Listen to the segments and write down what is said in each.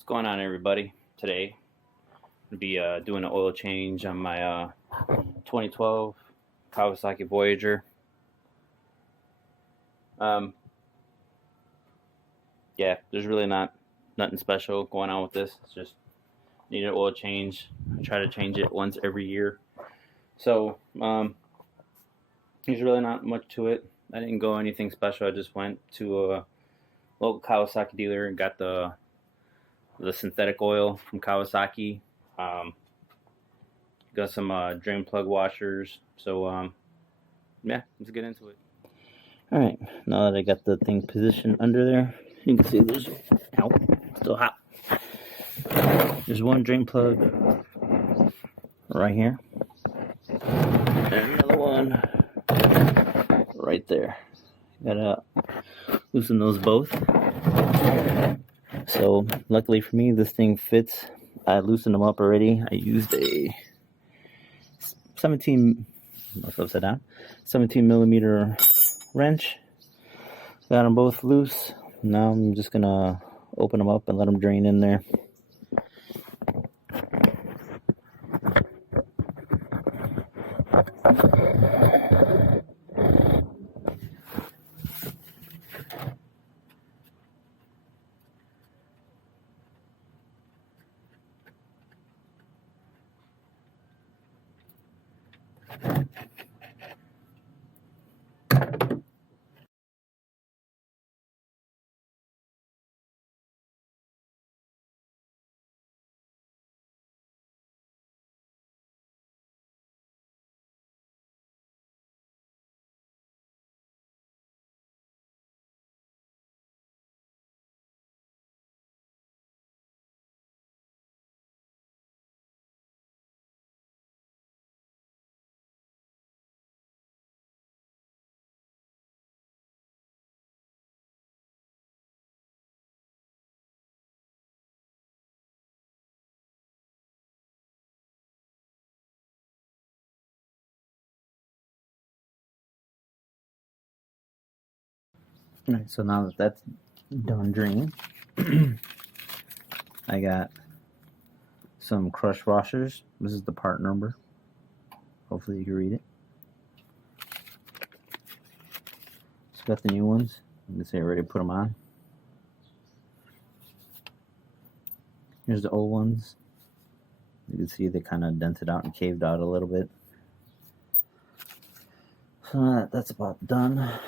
What's going on, everybody? Today, I'm gonna be doing an oil change on my 2012 Kawasaki Voyager. Um, yeah, there's really nothing special going on with this. It's just need an oil change. I try to change it once every year. So there's really not much to it. I didn't go anything special. I just went to a local Kawasaki dealer and got the synthetic oil from Kawasaki. Um, got some drain plug washers. So yeah, let's get into it. All right, now that I got the thing positioned under there, you can see there's still hot. There's one drain plug right here, and another one right there. Gotta loosen those both. So luckily for me, this thing fits. I loosened them up already. I used a 17 millimeter wrench. Got them both loose. Now I'm just gonna open them up and let them drain in there. Alright, so now that that's done draining, I got some crush washers. This is the part number. Hopefully you can read it. So got the new ones. You can see I already put them on. Here's the old ones. You can see they kind of dented out and caved out a little bit. So that's about done.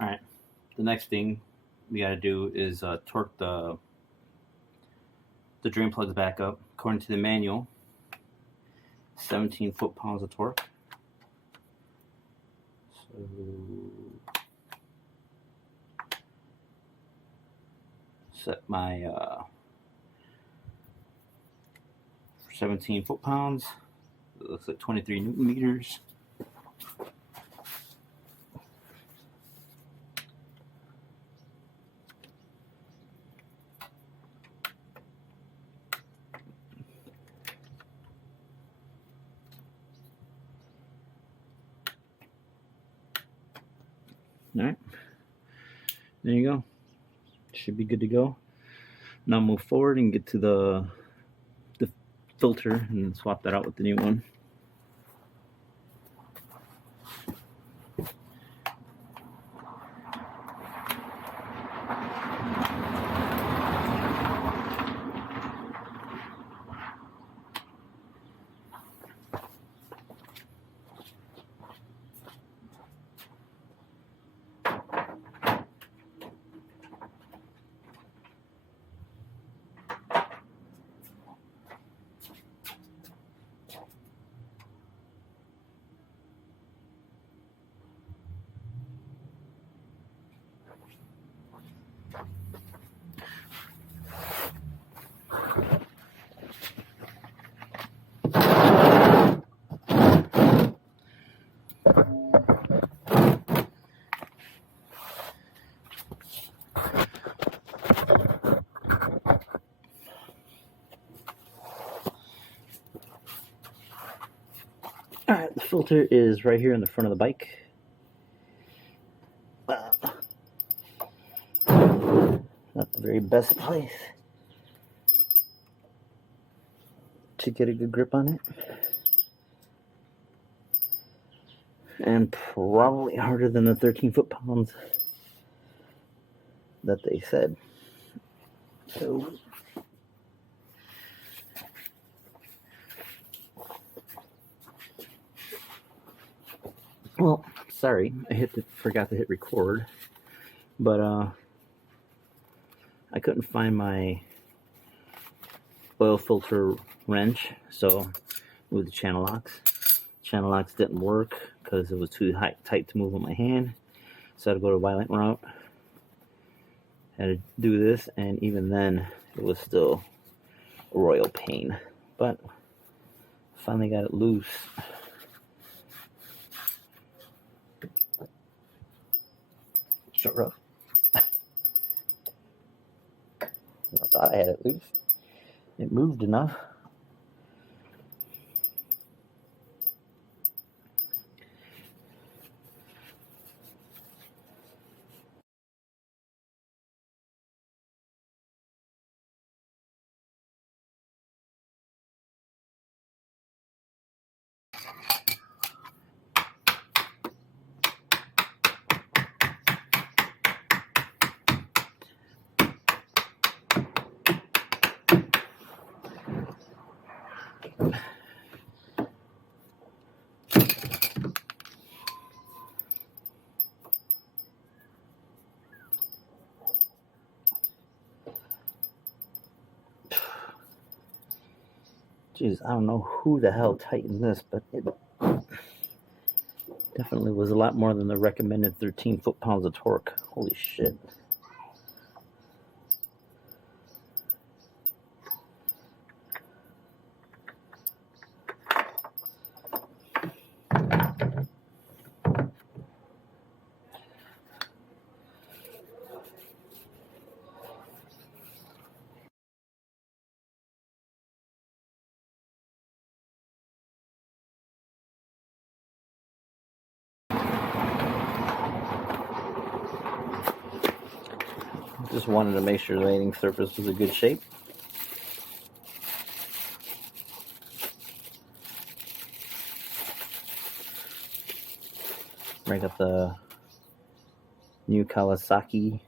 Alright, the next thing we gotta do is torque the drain plugs back up. According to the manual, 17 foot-pounds of torque. So set my 17 foot-pounds. It looks like 23 newton meters. All right, there you go. Should be good to go. Now move forward and get to the filter and swap that out with the new one. Alright, the filter is right here in the front of the bike. Not the very best place to get a good grip on it. And probably harder than the 13 foot-pounds that they said. So well, sorry, I forgot to hit record, but I couldn't find my oil filter wrench, so moved the channel locks. Channel locks didn't work because it was too tight to move with my hand, so I had to go to a violent route. Had to do this, and even then, it was still a royal pain. But finally got it loose. Short rough. I thought I had it loose. It moved enough. Jeez, I don't know who the hell tightened this, but it definitely was a lot more than the recommended 13 foot-pounds of torque. Holy shit. Just wanted to make sure the mating surface was in good shape. I got the new Kawasaki.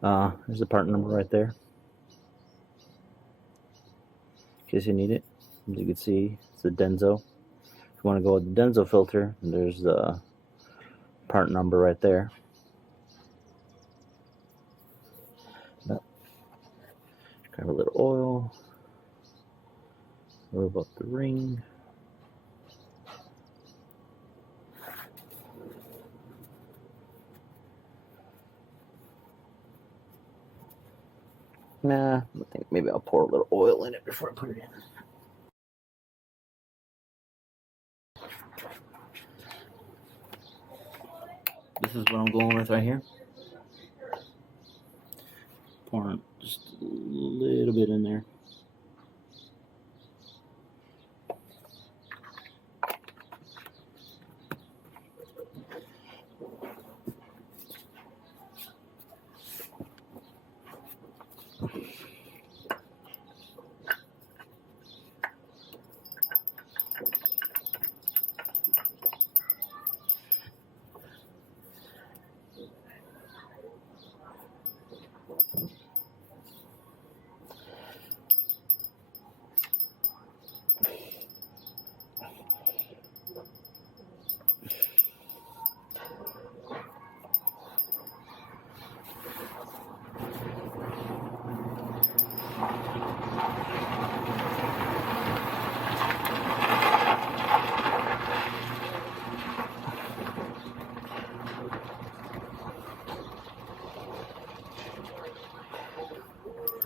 There's the part number right there, in case you need it. As you can see, it's the Denso. If you want to go with the Denso filter, there's the part number right there. Grab a little oil, move up the ring. Nah, I think maybe I'll pour a little oil in it before I put it in. This is what I'm going with right here. Pouring just a little bit in there.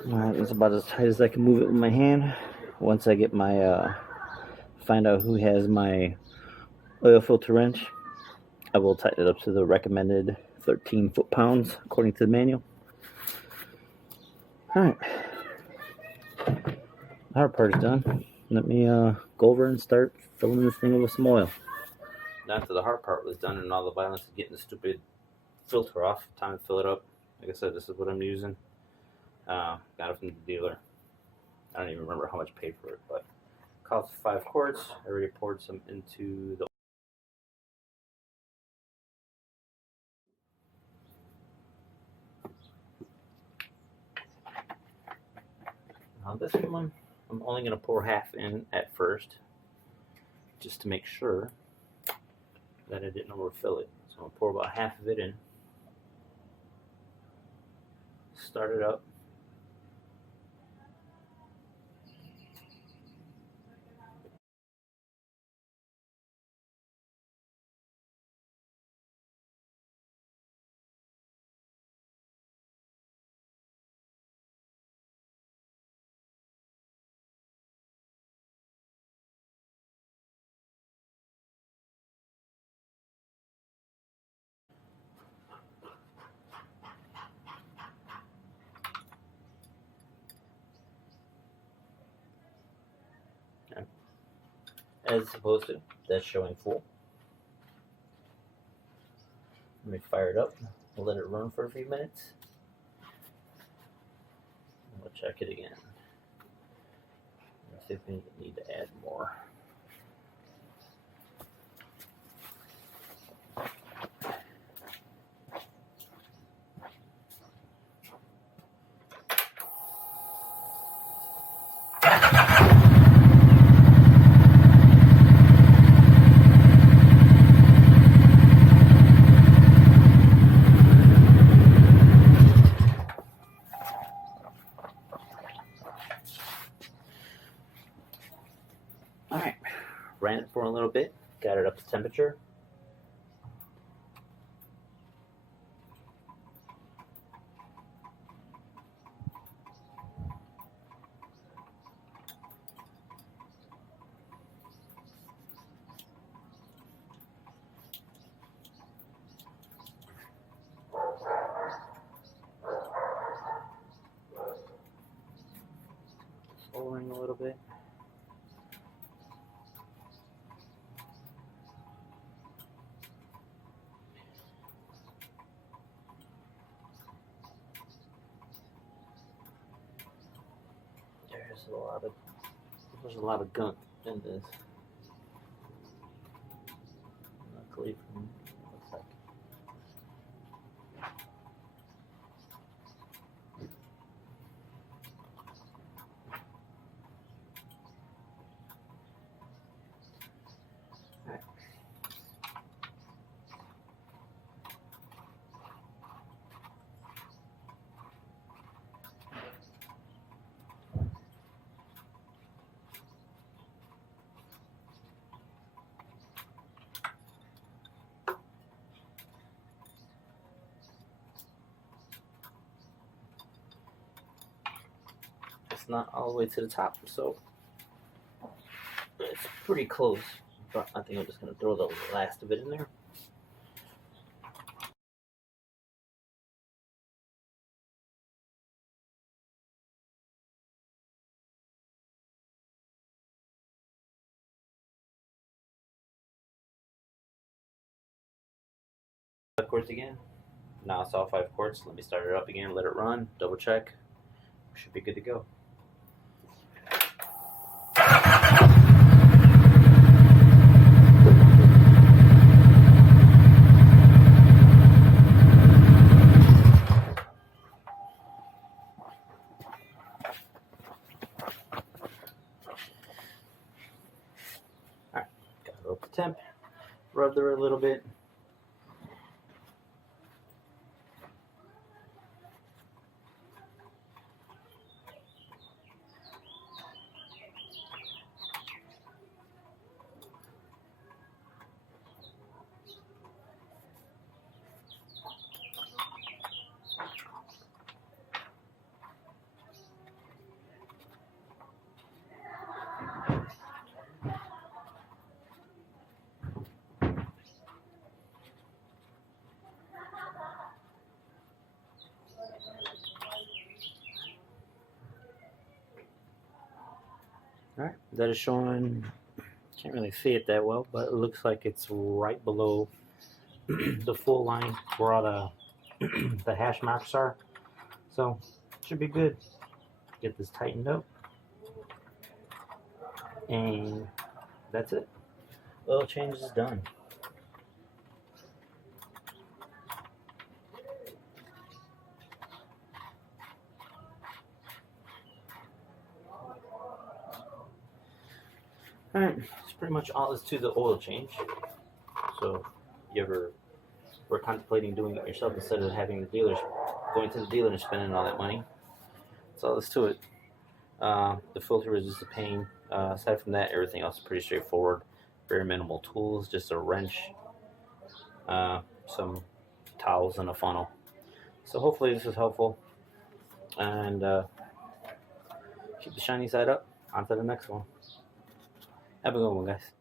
Alright, that's about as tight as I can move it with my hand. Once I get my, find out who has my oil filter wrench, I will tighten it up to the recommended 13 foot-pounds according to the manual. Alright, the hard part is done. Let me go over and start filling this thing with some oil. After the hard part was done and all the violence of getting the stupid filter off, time to fill it up. Like I said, this is what I'm using. Got it from the dealer. I don't even remember how much I paid for it, but it cost 5 quarts. I already poured some into the. Now this one, I'm only going to pour half in at first, just to make sure that I didn't overfill it. So I'll pour about half of it in. Start it up. As supposed to. That's showing full. Let me fire it up. I'll let it run for a few minutes. We'll check it again. Let's see if we need to add more. Alright, ran it for a little bit, got it up to temperature. Lowering a little bit. there's a lot of gunk in this. Luckily, looks like. Alright. It's not all the way to the top, so it's pretty close. But I think I'm just gonna throw the last of it in there. Quarts again. Now it's all 5 quarts. Let me start it up again, let it run, double check. Should be good to go. Alright, got it up to temp. Rub there a little bit. Alright, that is showing, can't really see it that well, but it looks like it's right below the full line where all the hash marks are. So, should be good. Get this tightened up. And that's it. Oil change is done. Alright, that's pretty much all is to the oil change. So, if you ever were contemplating doing it yourself instead of having the dealers going to the dealer and spending all that money, that's all there's to it. The filter is just a pain. Aside from that, everything else is pretty straightforward. Very minimal tools, just a wrench, some towels, and a funnel. So hopefully this is helpful. And keep the shiny side up. On to the next one. Have a good one, guys.